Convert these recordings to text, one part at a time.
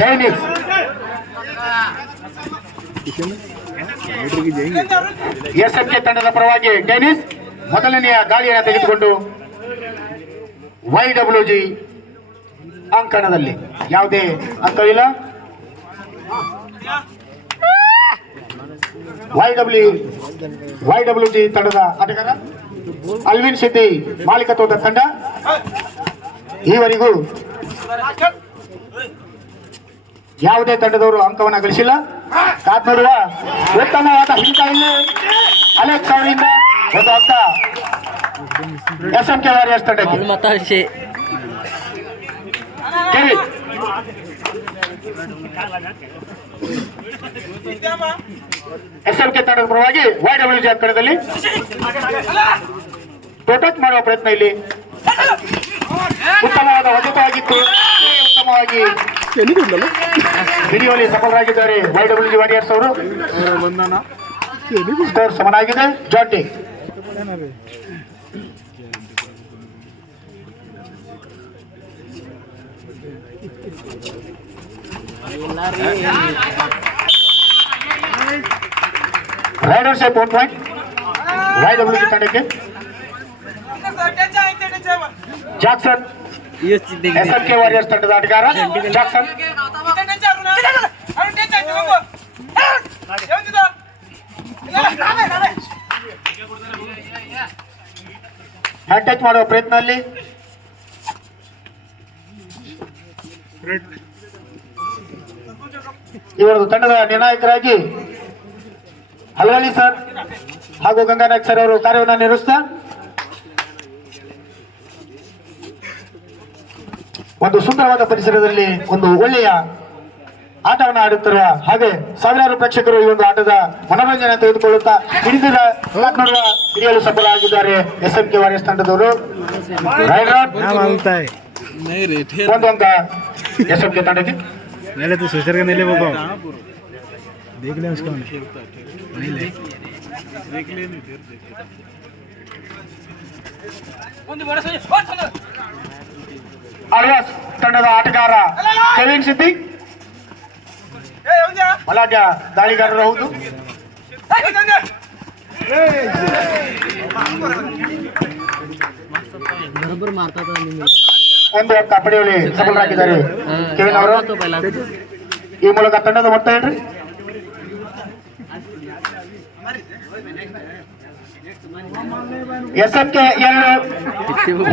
ಡೈನಿಸ್ SMK ತಂಡದ ಪರವಾಗಿ tennis ಮೊದಲನೆಯ ಗಾಳಿಯನ್ನು ತೆಗೆದುಕೊಂಡು ವೈ ಡಬ್ಲ್ಯೂ ಜಿ ಅಂಕಣದಲ್ಲಿ. ಯಾವುದೇ ಅಂಕವಿಲ್ಲ Y W Y W G ತಂಡದ ಆಟಗಾರ ಅಲ್ವಿನ್ ಸಿದ್ದಿ ಮಾಲೀಕತ್ವದ ತಂಡ. ಈವರೆಗೂ ಯಾವುದೇ ತಂಡದವರು ಅಂಕವನ್ನ ಗಳಿಸಿಲ್ಲ. ಕಾದ್ ನೋಡುವ? ಉತ್ತಮವಾದ ಹಿಂತ ಇಲ್ಲಿ. ಅಲೆಕ್ಸ್ ಅವರಿಂದ ಒಂದು ಅಂಕ ಎಸ್ ಎಂ ಕೆ ವಾರಿಯರ್ಸ್ ತಂಡಕ್ಕೆ. ಕೇಳಿ. ಎಸ್ ಎಂ ಕೆ ತಂಡದ ಪರವಾಗಿ ವೈ ಡಬ್ಲ್ಯೂ ಜಿ ಅಂಕಣದಲ್ಲಿ ಟೋಟಚ್ ಮಾಡುವ ಪ್ರಯತ್ನ ಇಲ್ಲಿ. ಉತ್ತಮವಾದ ಹೊಸತಾಗಿತ್ತು. ಉತ್ತಮವಾಗಿ ಹಿಡಿಯುವಲ್ಲಿ ಸಫಲರಾಗಿದ್ದಾರೆ ವೈ ಡಬ್ಲ್ಯೂ ಜಿ ವಾರಿಯರ್ಸ್ ಅವರು ಸ್ಕೋರ್ ಸಮನಾಗಿದೆ ಜಾಂಟಿ riders A four point Y W G ತಂಡಕ್ಕೆ Jackson S M K warriors ತಂಡದ ಆಟಗಾರ ಜಾಕ್ಸನ್ ಹ್ಯಾಂಡ್ ಟಚ್ ಮಾಡುವ ಪ್ರಯತ್ನ ಅಲ್ಲಿ ಇವರದು ತಂಡದ ನಿರ್ಣಾಯಕರಾಗಿ ಹಲವಳ್ಳಿ ಸರ್ ಹಾಗೂ ಗಂಗಾನಾಯಕ್ ಸರ್ ಅವರು ಕಾರ್ಯವನ್ನು ನಿರ್ವಹಿಸ್ತಾ ಒಂದು ಸುಂದರವಾದ ಪರಿಸರದಲ್ಲಿ ಒಂದು ಒಳ್ಳೆಯ ಆಟವನ್ನು ಆಡುತ್ತಿರುವ ಹಾಗೆ ಸಾವಿರಾರು ಪ್ರೇಕ್ಷಕರು ಈ ಒಂದು ಆಟದ ಮನೋರಂಜನೆ ತೆಗೆದುಕೊಳ್ಳುತ್ತಾ ಹಿಡಿದಿನ ಹಿಡಿಯಲು ಸಫಲರಾಗಿದ್ದಾರೆ. ಎಸ್ ಎಂ ಕೆ ವಾರಿಯರ್ಸ್ ತಂಡದವರು. ಎಸ್ ಎಂ ಕೆ ತಂಡಕ್ಕೆ. ಅಳ್ವಾಸ್ ತಂಡದ ಆಟಗಾರ ಕೆವಿನ್ ಸಿದ್ದಿ. ಮಲಾಜ ದಾಳಿಗಾರರು ಹೌದು. ಒಂದು ಕಪಡಿಯಲ್ಲಿ ಸಫಲರಾಗಿದ್ದಾರೆ. ಕೆವಿನ್ ಅವರು. ಈ ಮೂಲಕ ತಂಡದ ಮೊತ್ತ ಹೇಳ್ರಿ. ಎಸ್ ಎಂ ಕೆ ಎರಡು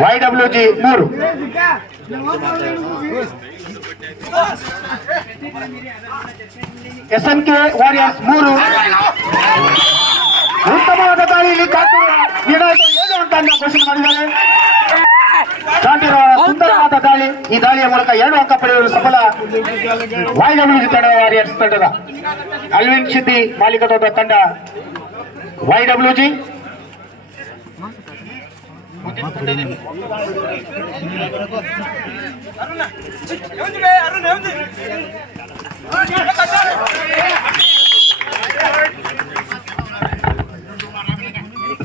ವೈ ಡಬ್ಲ್ಯೂ ಜಿ ಮೂರು. ಎಸ್ ಎಂ ಕೆ ವಾರಿಯರ್ಸ್ ಮೂರು ಉತ್ತಮವಾದ ದಾಳಿಯಲ್ಲಿ ಕಾತು ನಿರ್ಣಾಯಕ ಏನು ಅಂತ ಅನ್ನ ಘೋಷಣೆ ಮಾಡಿದ್ದಾರೆ ಶಾಂತಿರವರ ಸುಂದರವಾದ ದಾಳಿ ಈ ದಾಳಿಯ ಮೂಲಕ ಎರಡು ಅಂಕ ಪಡೆಯಲು ಸಫಲ ವೈ ಡಬ್ಲ್ಯೂ ಜಿ ತಂಡ ವಾರಿಯರ್ಸ್ ತಂಡದ ಅಲ್ವಿನ್ ಸಿದ್ದಿ ಮಾಲೀಕತ್ವದ ತಂಡ ವೈ ಡಬ್ಲ್ಯೂ ಜಿ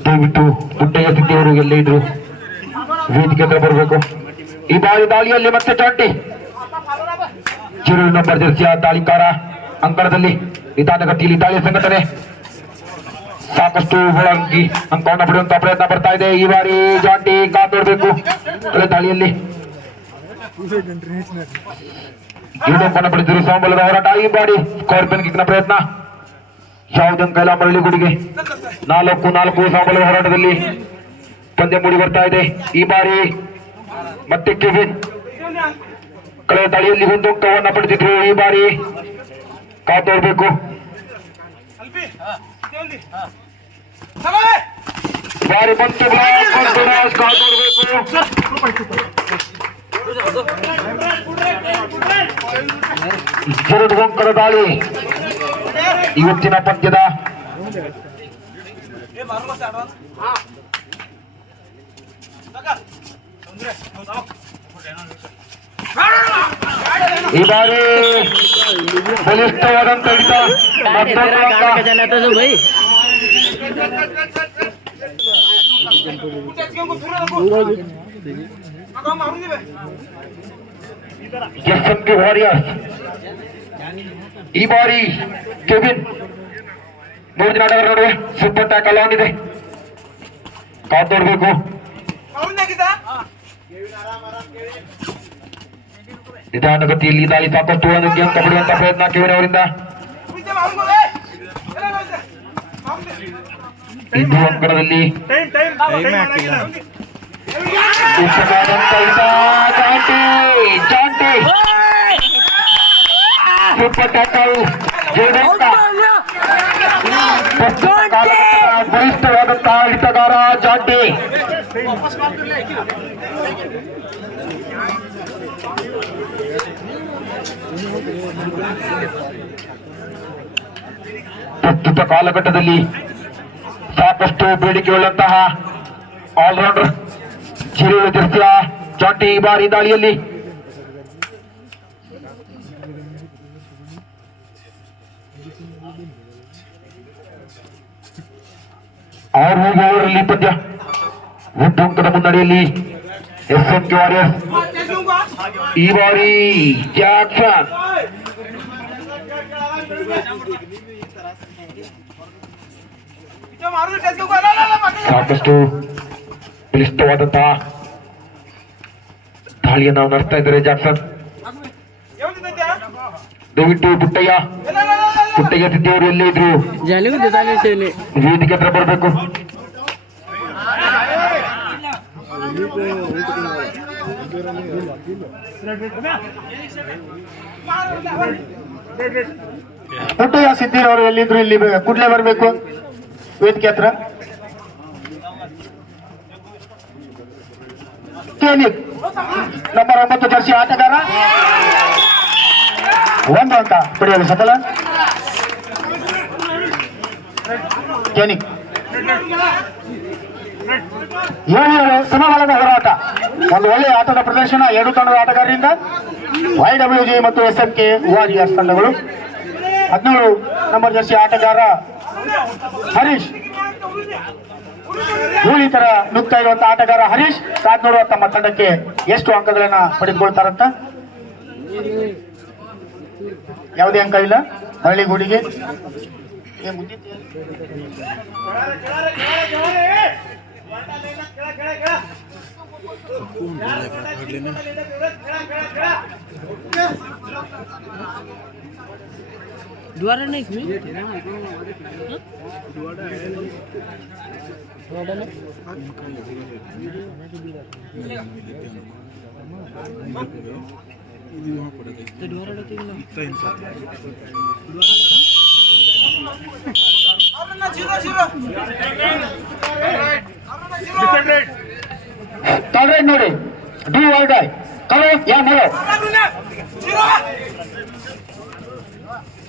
ದಯವಿಟ್ಟು ಗುಡ್ಡೆಯ ಸಿದ್ದಿಯವರು ಎಲ್ಲೇ ಇದ್ರು? ವೇದಿಕೆ ಹತ್ರ ಬರಬೇಕು. ಈ ಬಾರಿ ದಾಳಿಯಲ್ಲಿ ಮತ್ತೆ ಚಾಟಿ ಚಿರು ನಂಬರ್ ಜರ್ಸಿಯ ದಾಳಿಕಾರ ಅಂಕಣದಲ್ಲಿ ನಿಧಾನಗತಿಯಲ್ಲಿ ದಾಳಿಯ ಸಂಘಟನೆ. ಸಾಕಷ್ಟು ಹೋಳಂಗಿ ಅಂಕವನ್ನು ಬಿಡುವಂತ ಪ್ರಯತ್ನ ಬರ್ತಾ ಇದೆ. ಈ ಬಾರಿ ಜಾಂಟಿ ಕಾಪಾಡಬೇಕು. ದಾಳಿಯಲ್ಲಿ. ಯುಡಂಬನ ಪಡೆದಿರು ಸಾಂಬಲದ ಹೋರಾಟ ಈ ಬಾರಿ ಸ್ಕಾರ್ಪಿಯನ್ ಕಿಕ್ನ ಪ್ರಯತ್ನ. ಯಾವುದನ್ ಕೈಲ ಮರಳಿ ಗುಡಿಗೆ. ನಾಲ್ಕು ನಾಲ್ಕು ಸಾಂಬಲದ ಹೋರಾಟದಲ್ಲಿ ಪಂದ್ಯ ಮೂಡಿ ಬರ್ತಾ ಇದೆ. ಈ ಬಾರಿ ಮತ್ತೆ ಕೆವಿನ್ ಕಳೆದ ದಾಳಿಯಲ್ಲಿ ಒಂದು ಅಂಕವನ್ನ ಪಡೆದಿದ್ರು. ಈ ಬಾರಿ ಕಾತೋಡ್ಬೇಕು ಬಾರಿ ಬಂತು ಬ್ಲಾಕ್ ಕಾತೋಡ್ಬೇಕು ಜರಡು ಗೊಂಕರ ದಾಳಿ ಇವತ್ತಿನ ಪಂದ್ಯದ ಈ ಬಾರಿ ಬಲಿಷ್ಠವಾದಂತ ಹಿಡಿತ ಮತ್ತೊಂದು ಅಂಕ. चला तो भाई ಎಸ್ ಎಂ ಕೆ ವಾರಿಯರ್ಸ್ ಈ ಬಾರಿ ಕೆವಿನ್ ಮೂರು ದಿನ ಆಟಗಾರ ನಡುವೆ ಸೂಪರ್ ಟ್ಯಾಕಲ್ ಆನ್ ಇದೆ ಕಾದ್ ನೋಡ್ಬೇಕು ನಿಧಾನಗತಿಯಲ್ಲಿ ದಾಳಿ ಸಾಕಷ್ಟು ಒಳಗೆ ಅಂಕ ಪಡೆಯುವಂತ ಪ್ರಯತ್ನ ಕೆವಿನ್ ಅವರಿಂದ ಇಂದು ಅಂಕಣದಲ್ಲಿ ಉತ್ತಮವಾದಂತ ಹಿತ. ಜಾಂಟಿ ಜಾಂಟಿ ಸೂಪರ್ ಟ್ಯಾಕಲ್ ಜಯದಂತ ಪ್ರಸ್ತುತ ಕಾಲಘಟ್ಟದ ಬಲಿಷ್ಠವಾದಂತಹ ಹಿಡಿತಗಾರ ಜಾಂಟಿ ಪ್ರಸ್ತುತ ಕಾಲಘಟ್ಟದಲ್ಲಿ ಸಾಕಷ್ಟು ಬೇಡಿಕೆಯುಳ್ಳಂತಹ ಆಲ್ರೌಂಡರ್ ಚಿರು ದೃಶ್ಯ ಜಾಂಟಿ ಈ ಬಾರಿ ದಾಳಿಯಲ್ಲಿ ಆರು ಓವರಲ್ಲಿ ಪಂದ್ಯ ಒಂದು ಅಂಕದ ಮುನ್ನಡೆಯಲ್ಲಿ ಎಸ್ ಎಂ ಕೆ ವಾರಿಯರ್ಸ್ ಈ ಬಾರಿ ಜಾಕ್ಸನ್ ಸಾಕಷ್ಟು ಬಲಿಷ್ಠವಾದಂತಹ ದಾಳಿಯನ್ನು ನಾವು ನಡೆಸ್ತಾ ಇದ್ದಾರೆ ಜಾಕ್ಸನ್ ದಯವಿಟ್ಟು ಪುಟ್ಟಯ್ಯ ಪುಟ್ಟಯ್ಯ ಸಿದ್ದಿಯವರು ಎಲ್ಲೇ ಇದ್ರು ವೇದಿಕೆ ಹತ್ರ ಬರಬೇಕು ಪುಟ್ಟಯ್ಯ ಸಿದ್ದಿಯವರು ಎಲ್ಲಿದ್ರು ಇಲ್ಲಿ ಕೂಡಲೇ ಬರಬೇಕು ವೇದಿಕೆ ಹತ್ರ? ನಂಬರ್ ಒಂಬತ್ತು ಜರ್ಸಿ ಆಟಗಾರ? ಒಂದು ಅಂತ. ಪಡೆಯಲು ಸಕಲ ಏಳು ಸಮಬಲದ ಹೋರಾಟ. ಒಂದು ಒಳ್ಳೆಯ ಆಟದ ಪ್ರದರ್ಶನ, ಎರಡು ತಂಡದ ಆಟಗಾರರಿಂದ ವೈ ಡಬ್ಲ್ಯೂ ಜಿ ಮತ್ತು ಎಸ್ ಎಂ ಕೆ ವಾರಿಯರ್ಸ್ ತಂಡಗಳು. ಹದಿನೇಳು ನಂಬರ್ ಜರ್ಸಿ ಆಟಗಾರ ಹರೀಶ್. ತರ ನುಗ್ತಾ ಇರುವಂತ ಆಟಗಾರ ಹರೀಶ್ ಸಾತ್ ನೋಡುವ ತಮ್ಮ ತಂಡಕ್ಕೆ ಎಷ್ಟು ಅಂಕಗಳನ್ನ ಪಡೆದುಕೊಳ್ತಾರಂತ? ಯಾವುದೇ ಅಂಕ ಇಲ್ಲ. ಹಳ್ಳಿಗೂಡಿಗೆ ಏ, দুয়ারে নেই তুমি ತಡೆ ನೋಡಿ ಡಿ ವರ್ಡ್ ಕಲೋ ಯಾ ಮರೋ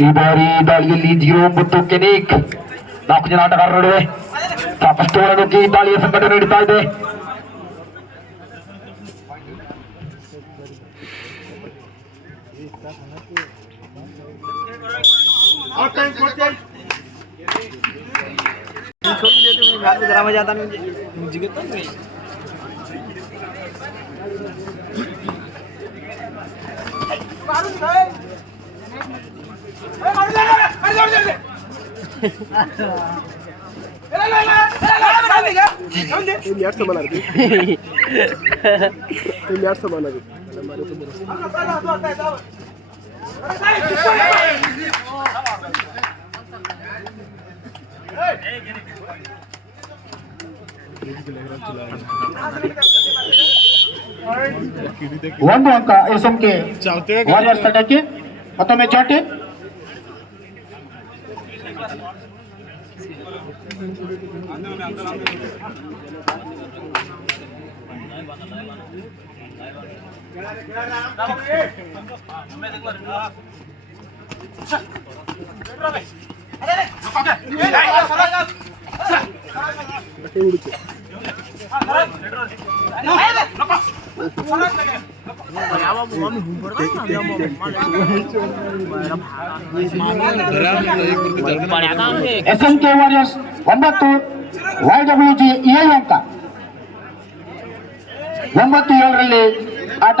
ಈ ಬಾರಿ ದಾಳಿಯಲ್ಲಿ ಜೀರೋ ಒಂಬತ್ತು ಕೆನಿಕ್ ನಾಲ್ಕು ಜನ ಆಟಗಾರರ ನಡುವೆ ಸಾಕಷ್ಟು ಒಳನುಗ್ಗಿ ಈ ದಾಳಿಯ ಸಂಘಟನೆ ನಡೀತಾ ಇದೆ రాత్రి ధర చేద్దాం జిగుతాం समान अभी Hey, get it. ಒಂದು ಅಂಕ ಎಸ್ ಎಂ ಕೆ ವಾರಿಯರ್ಸ್ ತಂಡಕ್ಕೆ ಮತ್ತೊಮ್ಮೆ ಚಾಟಿ ಬಟ್ಟೆ ಹುಡುಕಿ ಎಸ್ ಎಂ ಕೆ ವಾರಿಯರ್ಸ್ ಒಂಬತ್ತು ವೈ ಡಬ್ಲ್ಯೂ ಜಿ ಏಳು ಅಂಕ ಒಂಬತ್ತು ಏಳರಲ್ಲಿ ಆಟ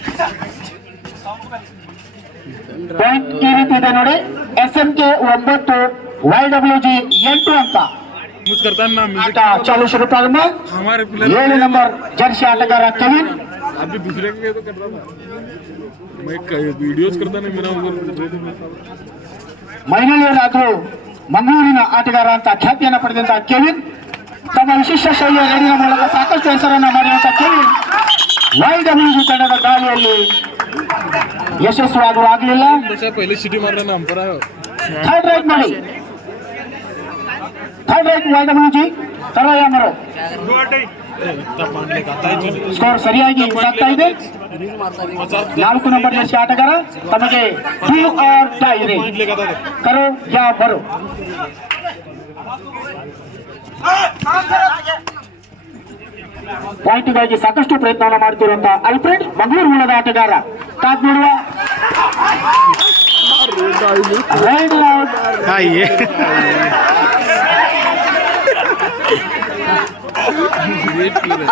ಈ ರೀತಿ ಇದೆ ನೋಡಿ ಎಸ್ ಎಂ ಕೆ ಒಂಬತ್ತು ವೈ ಡಬ್ಲ್ಯೂ ಜಿ ಎಂಟು ಅಂಕ कुछ करता है ना ಆಟ ಚಾಲು ಶುರು ಪ್ರಾರಂಭ हमारे प्लेयर ಏಳು ನಂಬರ್ ಜರ್ಸಿ ಆಟಗಾರ ಕೆವಿನ್ अभी दूसरे के तो कर रहा था मैं वीडियोस करता नहीं मेरा उधर ಮಹಿಳೆಯರಾದರೂ ಮಂಗಳೂರಿನ ಆಟಗಾರ ಅಂತ ಖ್ಯಾತಿಯನ್ನು ಪಡೆದಂತಹ ಕೆವಿನ್ ತಮ್ಮ ವಿಶಿಷ್ಟ ಶೈಲಿಯ ರೇಡಿನ ಮೂಲಕ ಸಾಕಷ್ಟು ಹೆಸರನ್ನ ಮಾಡಿರುವಂತಹ ಕೆವಿನ್ ವೈ ಡಬ್ಲ್ಯೂ ತಂಡದ ದಾಳಿಯಲ್ಲಿ ಯಶಸ್ವಿಯಾಗುವ ಆಗಲಿಲ್ಲ बच्चा पहले सिटी मार रहा ना हम पर आयो ಥರ್ಡ್ ರೈಟ್ ಮಾಡಿ third raid Y W G ತಳಯಾಮರು इतना पानी आता है चलो ಸ್ಕೋರ್ ಸರಿಯಾಗಿ ಸಾಗ್ತಾ ಇದೆ ನಾಲ್ಕು ನಂಬರ್ ಜರ್ಸಿ ಆಟಗಾರ ತಮಗೆ ಟೂ ಆರ್ ಟೈ ಇದೆ पॉइंट लेकर आता था ಕರೋ ಯಾ ಬರು ಪಾಯಿಂಟ್ಗಾಗಿ ಸಾಕಷ್ಟು ಪ್ರಯತ್ನವನ್ನು ಮಾಡ್ತಿರುವಂತಹ ಅಲ್ಫ್ರೆಡ್ ಮಂಗಳೂರು ಮೂಲದ ಆಟಗಾರ. ಟಾಪ್ ನೋಡುವ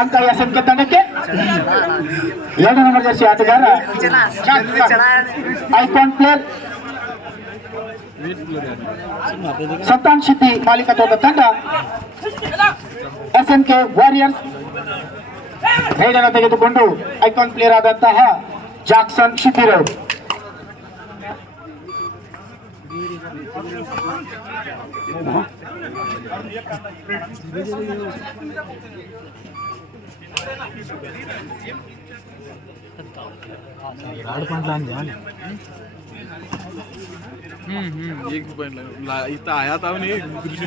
ಅಂತ ಸಂಖ್ಯೆ ತಂಡಕ್ಕೆ ಎರಡು ನಂಬರ್ ಜರ್ಸಿ ಆಟಗಾರ. Icon player. ಸತ್ತಾನ್ ಶಿದ್ದಿ ಮಾಲೀಕತ್ವದ ತಂಡ. ಎಸ್ ಎನ್ ಕೆ ವಾರಿಯರ್ಸ್ ರೈಡನ್ನು ತೆಗೆದುಕೊಂಡು ಐಕಾನ್ ಪ್ಲೇಯರ್ ಆದಂತಹ ಜಾಕ್ಸನ್ ಶಿದ್ದಿರವರು हम्म हम्म एक पॉइंट लगा इतना आया था नहीं दूसरी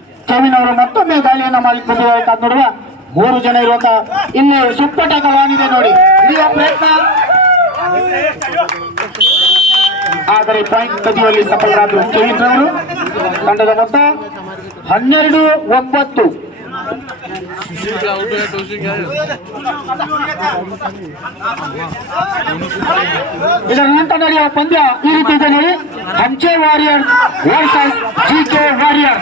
ಸ್ವಾಮಿನವರು ಮತ್ತೊಮ್ಮೆ ದಾಳಿಯನ್ನ ಮಾಡಲಿಕ್ಕೆ ಬಂದಿದ್ದಾರೆ ನೋಡುವ ಮೂರು ಜನ ಇರುವಂತ ಇಲ್ಲಿ ಸುಪ್ಪಟಕವಾಗಿದೆ ನೋಡಿ. ಇಲ್ಲಿಯ ಪ್ರಯತ್ನ. ಆದರೆ ಪಾಯಿಂಟ್ ಕದಿಯುವಲ್ಲಿ ಸಫಲರಾದರು ಅವರು. ತಂಡದ ಮೊತ್ತ ಹನ್ನೆರಡು ಒಂಬತ್ತು. ಇದರ ನಂತರ ನಡೆಯುವ ಪಂದ್ಯ ಈ ರೀತಿ ಇದೆ ನೋಡಿ. Hanche warrior versus G K warrior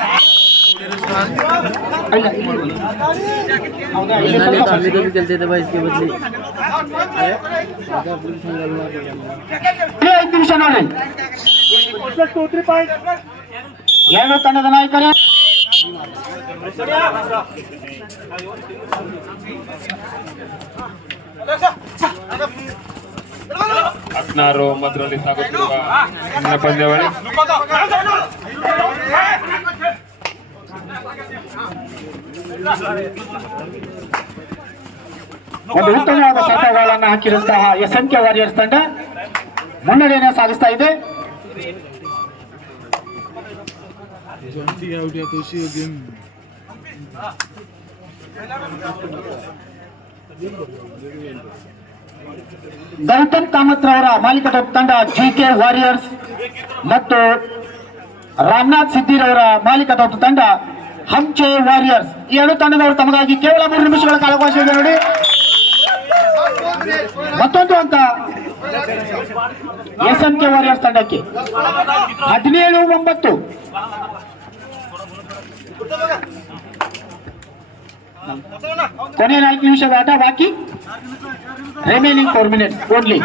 ಹೌದಾ ಇಲ್ಲಿ आम्ही ಸ್ವಲ್ಪ तो भी खेलते थे भाई इसके बदले ಈ ಐದು ನಿಮಿಷ ನೋಡಿ ಎರಡು ತಂಡದ ನಾಯಕರು ಹದಿನಾರು ಒಂಬತ್ತರಲ್ಲಿ ಸಾಗುತ್ತಿರುವ ಮುಂದಿನ ಪಂದ್ಯಾವಳಿ ಒಂದು ಉತ್ತಮವಾದ ಸತಗಳನ್ನು ಹಾಕಿರುವಂತಹ ಎಸ್ ಎನ್ ಕೆ ವಾರಿಯರ್ಸ್ ತಂಡ ಮುನ್ನಡೆಯನ್ನು ಸಾಧಿಸ್ತಾ ಇದೆ. ಗೌತಮ್ ಕಾಮತ್ ಅವರ ಮಾಲೀಕಟ ತಂಡ ಜಿ ಕೆ ವಾರಿಯರ್ಸ್ ಮತ್ತು ರಾಮನಾಥ್ ಸಿದ್ದಿರವರ ಮಾಲೀಕತ್ವದ ತಂಡ ಹಂಚೆ ವಾರಿಯರ್ಸ್. ಎರಡು ತಂಡದವರು ತಮಗಾಗಿ ಕೇವಲ ಮೂರು ನಿಮಿಷಗಳ ಕಾಲಾವಕಾಶ ಇದೆ ನೋಡಿ ಮತ್ತೊಂದು ಅಂತ ಎಸ್ ಎಂ ಕೆ ವಾರಿಯರ್ಸ್ ತಂಡಕ್ಕೆ. ಹದಿನೇಳು, ಒಂಬತ್ತು. ಕೊನೆಯ ನಾಲ್ಕು ನಿಮಿಷದ ಆಟ ಬಾಕಿ. Remaining four minutes. ಓನ್ಲಿ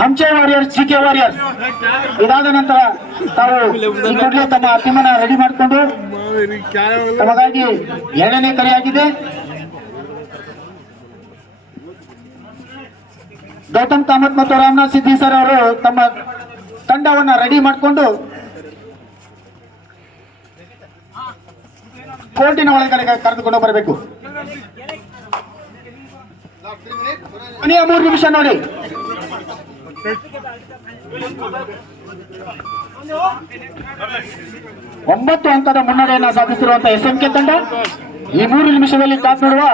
ಹಂಚೆ ವಾರಿಯರ್ಸ್ ಜಿ ಕೆ ವಾರಿಯರ್ಸ್. ಇದಾದ ನಂತರ ತಾವು ಕೂಡಲೇ ತಮ್ಮ ಅಭಿಮಾನ ರೆಡಿ ಮಾಡಿಕೊಂಡು ತಮಗಾಗಿ ಎರಡನೇ ಕರೆಯಾಗಿದೆ. ಗೌತಮ್ ಕಾಮತ್ ಮತ್ತು ರಾಮನಾಥ್ ಸಿದ್ದಿ ಸರ್ ಅವರು ತಮ್ಮ ತಂಡವನ್ನು ರೆಡಿ ಮಾಡಿಕೊಂಡು ಕೋರ್ಟಿನ ಒಳಗಡೆ ಕರೆದುಕೊಂಡು ಬರಬೇಕು. ಕೊನೆಯ ಮೂರು ನಿಮಿಷ ನೋಡಿ. ಒಂಬತ್ತು ಅಂಕದ ಮುನ್ನಡೆಯನ್ನು ಸಾಧಿಸಿರುವಂತಹ ಎಸ್ಎಂಕೆ ತಂಡ ಈ ಮೂರು ನಿಮಿಷದಲ್ಲಿ ಕಾಪಾಡುವ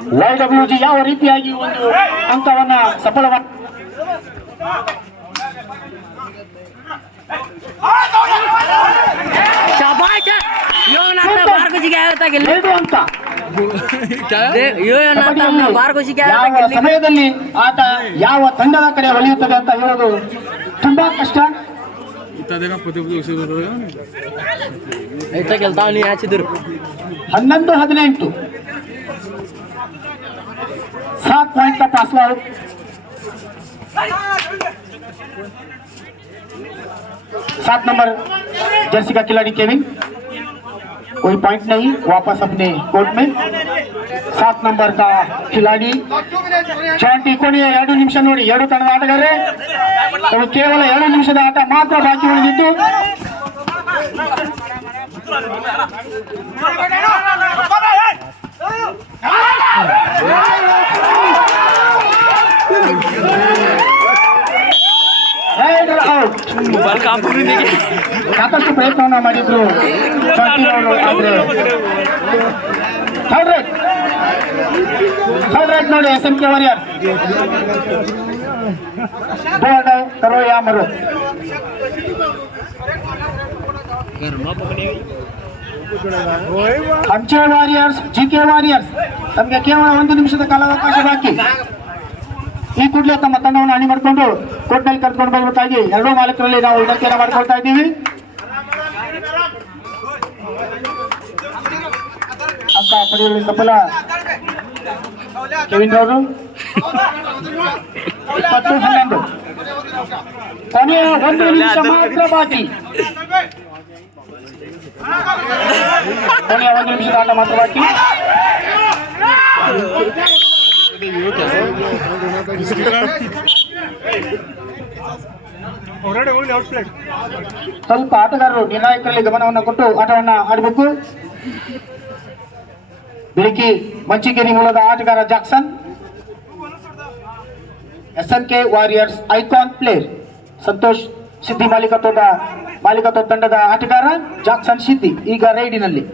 ನೋಡುವ ವೈ ಡಬ್ಲ್ಯೂ ಜಿ ಯಾವ ರೀತಿಯಾಗಿ ಒಂದು ಅಂಕವನ್ನ ಸಫಲವಾಗಿ ಎರಡು ಅಂತ दे यो नाता ಕಬಡ್ಡಿಯಲ್ಲಿ बार को सिखाया था ಯಾವ गिल्ली ಸಮಯದಲ್ಲಿ ಆಟ ಯಾವ ತಂಡದ ಕಡೆ ಒಲಿಯುತ್ತದೆ ಅಂತ ಹೇಳೋದು ತುಂಬಾ ಕಷ್ಟ इतना देखा पते पते उसे बता देगा ऐसा खेलता नहीं है चिदर ಹನ್ನೊಂದು ಹದಿನೆಂಟು सात पॉइंट का फासला है सात नंबर जर्सी का खिलाड़ी केविन कोई पॉइंट नहीं वापस अपने कोर्ट में सात नंबर का खिलाड़ी ಚಾಂಟಿ ಕೊನೆಯ ಎರಡು ನಿಮಿಷ ನೋಡಿ ಎರಡು ತಂಡದ ಆಟಗಾರರೇ ಇವು ಕೇವಲ ಎರಡು ನಿಮಿಷದ ಆಟ ಮಾತ್ರ ಬಾಕಿ ಉಳಿದಿದ್ದು ರೈಡರ್ ಔಟ್ ಸಾಕಷ್ಟು ಪ್ರಯತ್ನವನ್ನ ಮಾಡಿದ್ರು ಚಾಂಟಿ ಅವರು ಆದ್ರೆ ಥರ್ಡ್ ರೈಟ್ ಥರ್ಡ್ ರೈಟ್ ನೋಡಿ S M K warrior board ಕರೋ ಯಾ ಮರೋ ಅಂಚೆ ವಾರಿಯರ್ಸ್ ಜಿ ಕೆ ವಾರಿಯರ್ಸ್ ತಮಗೆ ಕೇವಲ ಒಂದು ನಿಮಿಷದ ಕಾಲಾವಕಾಶ ಬಾಕಿ ಈ ಕೂಡಲೇ ತಮ್ಮ ತಂಡವನ್ನು ಹಣಿ ಮಾಡಿಕೊಂಡು ಕೋರ್ಟ್ನಲ್ಲಿ ಕರ್ಕೊಂಡು ಬರಬೇಕಾಗಿ ಎರಡೂ ಮಾಲೀಕರಲ್ಲಿ ನಾವು ವಿನಂತಿಯನ್ನು ಮಾಡ್ಕೊಳ್ತಾ ಇದ್ದೀವಿ. ಅಂತ ಪಡೆಯಲು ಸಫಲ. ಕೆವಿನ್ ಅವರು. ಇಪ್ಪತ್ತು ಹನ್ನೊಂದು. ಕೊನೆಯ ಒಂದು ನಿಮಿಷ ಮಾತ್ರ ಬಾಕಿ. ಕೊನೆಯ ಒಂದು ನಿಮಿಷ ಆಟ ಮಾತ್ರ ಬಾಕಿ. ಸ್ವಲ್ಪ ಆಟಗಾರರು ನಿರ್ಣಾಯಕರಲ್ಲಿ ಗಮನವನ್ನು ಕೊಟ್ಟು ಆಟವನ್ನು ಆಡಬೇಕು. ಬೆಳಿಗ್ಗೆ ಮಂಚಿಗೇರಿ ಮೂಲದ ಆಟಗಾರ Jackson, S N K warriors icon player Santosh Siddi ಮಾಲೀಕತ್ವದ, ಮಾಲೀಕತ್ವ ತಂಡದ ಆಟಗಾರ ಜಾಕ್ಸನ್ ಸಿದ್ದಿ ಈಗ ರೈಡಿನಲ್ಲಿ.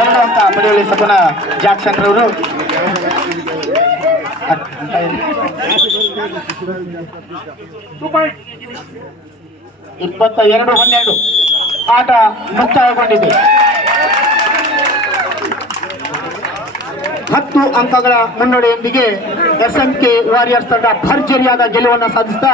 ಎರಡು ಅಂತ ಪಡೆಯಲಿ ಸಪನ ಜಾಕ್ಸನ್ ರವರು. ಇಪ್ಪತ್ತ ಎರಡು ಹನ್ನೆರಡು. ಆಟ ಮುಕ್ತಾಯಗೊಂಡಿದೆ. ಹತ್ತು ಅಂಕಗಳ ಮುನ್ನಡೆಯೊಂದಿಗೆ ಎಸ್ ಎಂ ಕೆ ವಾರಿಯರ್ಸ್ ತಂಡ ಭರ್ಜರಿಯಾದ ಗೆಲುವನ್ನು ಸಾಧಿಸಿದ